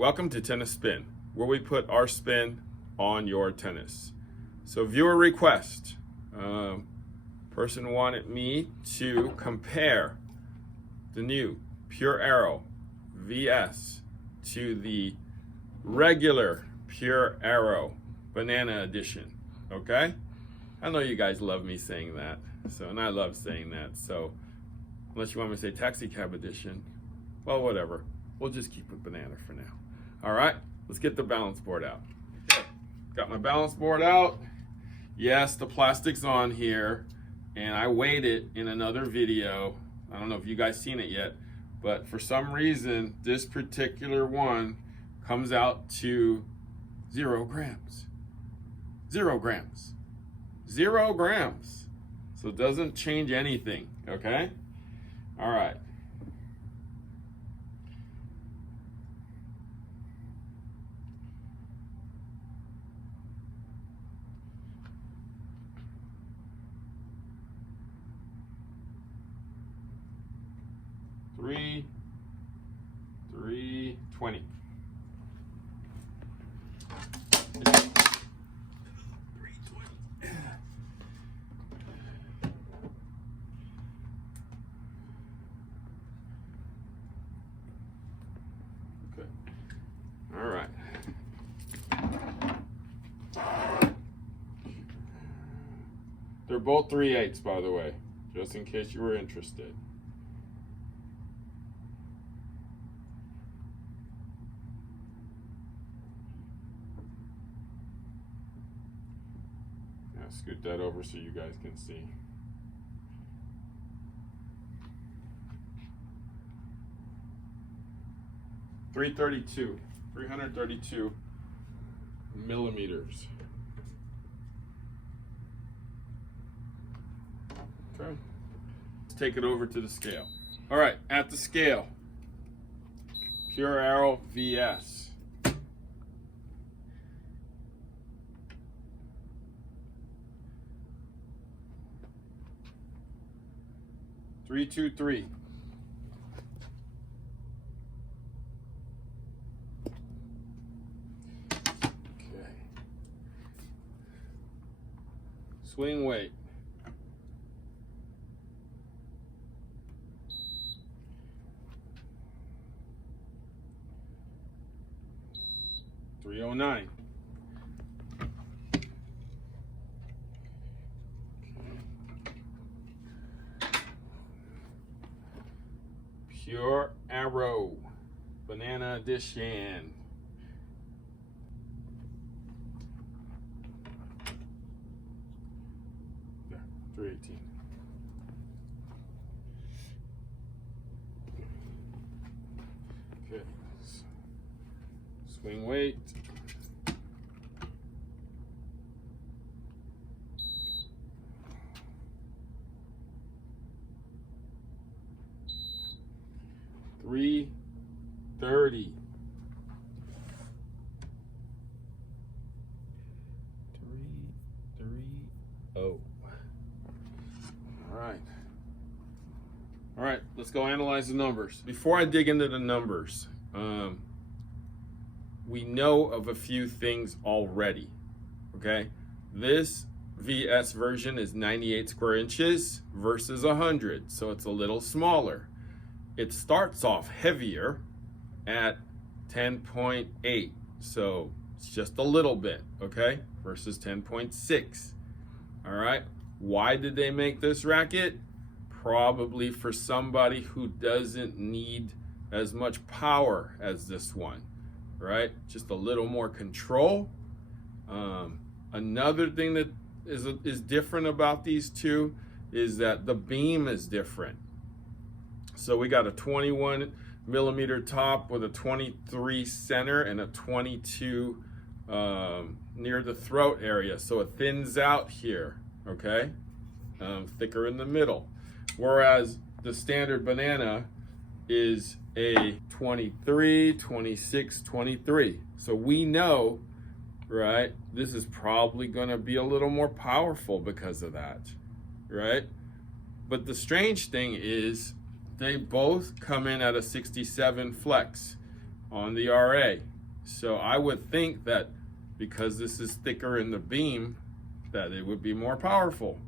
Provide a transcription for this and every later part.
Welcome to Tennis Spin, where we put our spin on your tennis. So viewer request, person wanted me to compare the new Pure Aero VS to the regular Pure Aero Banana Edition, okay? I know you guys love me saying that, and I love saying that, so unless you want me to say Taxi Cab Edition, well, whatever. We'll just keep it banana for now. All right, let's get the balance board out. Okay, got my balance board out. Yes, the plastic's on here, and I weighed it in another video. I don't know if you guys seen it yet, but for some reason, this particular one comes out to 0 grams. 0 grams. 0 grams. So it doesn't change anything, okay? All right. Three 320. Okay. All right. They're both 3/8, by the way, just in case you were interested. Scoot that over so you guys can see. $332 millimeters. Okay. Let's take it over to the scale. All right, at the scale, Pure Aero VS. 323. Okay. Swing weight. 309. Pure Aero Banana Edition. There, 318. Okay. Swing weight. 330. 330. All right, let's go analyze the numbers. Before I dig into the numbers, we know of a few things already, okay? This VS version is 98 square inches versus 100, so it's a little smaller. It starts off heavier at 10.8, so it's just a little bit, okay, versus 10.6. All right, why did they make this racket? Probably for somebody who doesn't need as much power as this one, right? Just a little more control. Another thing that is different about these two is that the beam is different. So we got a 21 millimeter top with a 23 center and a 22 near the throat area. So it thins out here, okay? Thicker in the middle. Whereas the standard banana is a 23, 26, 23. So we know, right, this is probably gonna be a little more powerful because of that, right? But the strange thing is they both come in at a 67 flex. on the RA. So I would think that because this is thicker in the beam, that it would be more powerful.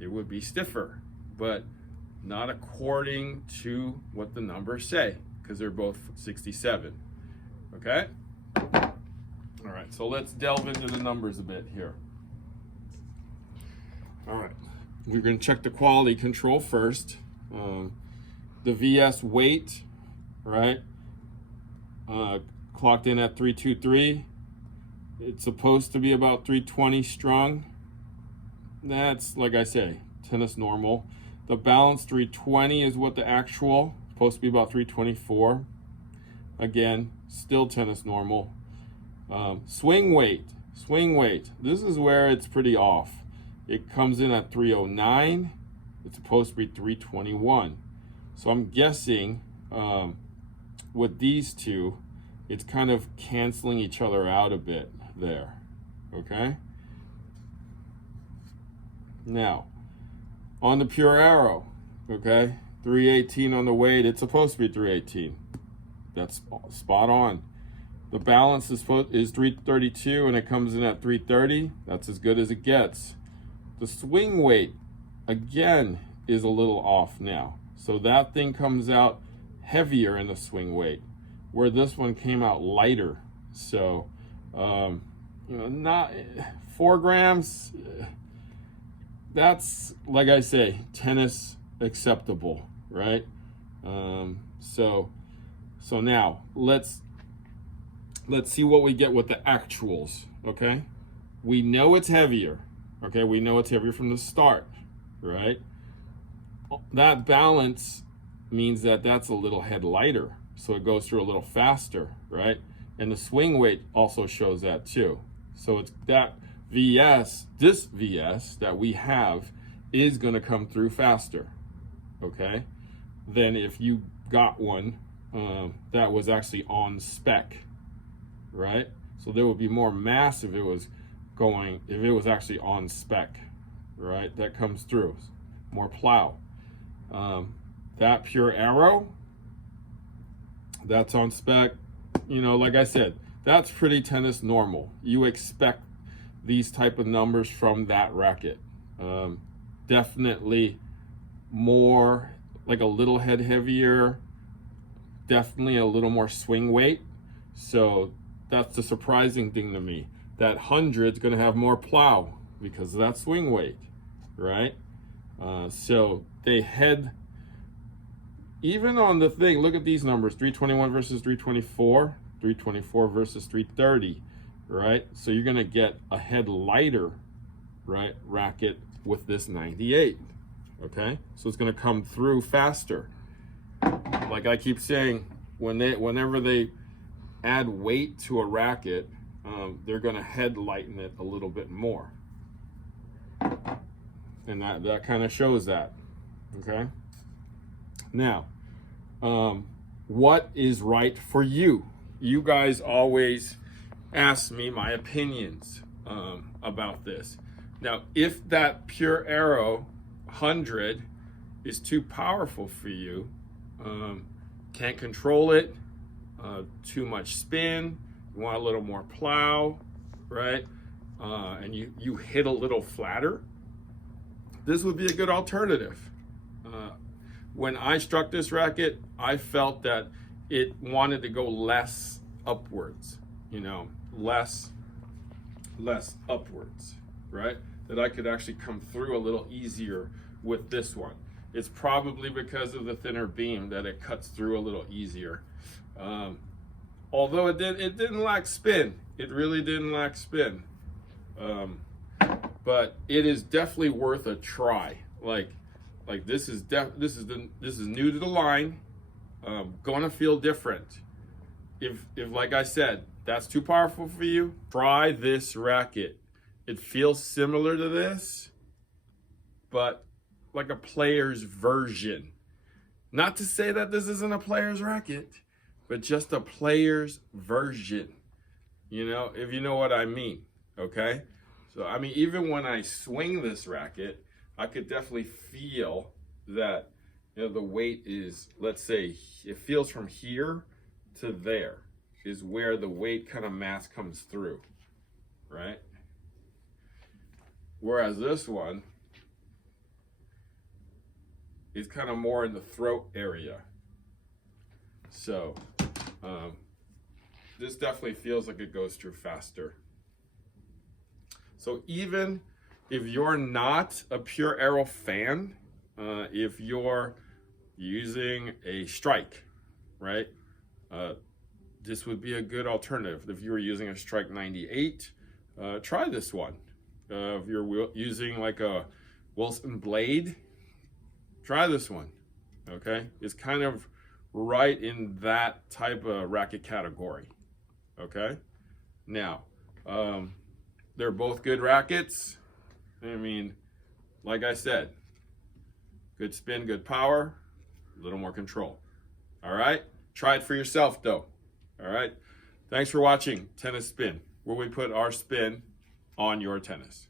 It would be stiffer, but not according to what the numbers say, because they're both 67. Okay? All right, so let's delve into the numbers a bit here. All right, we're going to check the quality control first. The VS weight, right? Clocked in at 323. It's supposed to be about 320 strong. That's, like I say, tennis normal. The balance 320 is what the actual, supposed to be about 324. Again, still tennis normal. Swing weight. This is where it's pretty off. It comes in at 309. It's supposed to be 321. So I'm guessing with these two, it's kind of canceling each other out a bit there. Okay? Now, on the pure Aero, okay, 318 on the weight. It's supposed to be 318. That's spot on. The balance is 332 and it comes in at 330. That's as good as it gets. The swing weight, again, is a little off now. So that thing comes out heavier in the swing weight, where this one came out lighter. So, not 4 grams. That's, like I say, tennis acceptable, right? So now let's see what we get with the actuals. Okay, we know it's heavier. Okay, we know it's heavier from the start, right? That balance means that that's a little head lighter, so it goes through a little faster, right? And the swing weight also shows that too. So it's that VS, this VS that we have is going to come through faster, okay, than if you got one that was actually on spec, right? So there would be more mass if it was actually on spec, right? That comes through, more plow. That pure Aero, that's on spec. You know, like I said, that's pretty tennis normal. You expect these type of numbers from that racket. Definitely more, like a little head heavier, definitely a little more swing weight. So that's the surprising thing to me. That 100's gonna have more plow because of that swing weight, right? So they head, even on the thing, look at these numbers, 321 versus 324, 324 versus 330, right? So you're gonna get a head lighter, right, racket with this 98, okay? So it's gonna come through faster. Like I keep saying, whenever they add weight to a racket, they're gonna head lighten it a little bit more. And that kind of shows that, okay? Now, what is right for you? You guys always ask me my opinions about this. Now, if that pure Aero 100 is too powerful for you, can't control it, too much spin, you want a little more plow, right? And you hit a little flatter, this would be a good alternative. When I struck this racket, I felt that it wanted to go less upwards, you know, less upwards, right? That I could actually come through a little easier with this one. It's probably because of the thinner beam that it cuts through a little easier. Although it didn't lack spin. It really didn't lack spin. But it is definitely worth a try. Like this is new to the line. Gonna feel different. If like I said, that's too powerful for you, try this racket. It feels similar to this, but like a player's version. Not to say that this isn't a player's racket, but just a player's version. You know, if you know what I mean, okay? So, I mean, even when I swing this racket, I could definitely feel that, you know, the weight is, let's say, it feels from here to there, is where the weight kind of mass comes through, right? Whereas this one is kind of more in the throat area. So this definitely feels like it goes through faster. So even if you're not a pure Aero fan, if you're using a Strike, right? This would be a good alternative. If you were using a Strike 98, try this one. If you're using like a Wilson Blade, try this one, okay? It's kind of right in that type of racket category, okay? Now, they're both good rackets. I mean, like I said, good spin, good power, a little more control. All right? Try it for yourself, though. All right? Thanks for watching Tennis Spin, where we put our spin on your tennis.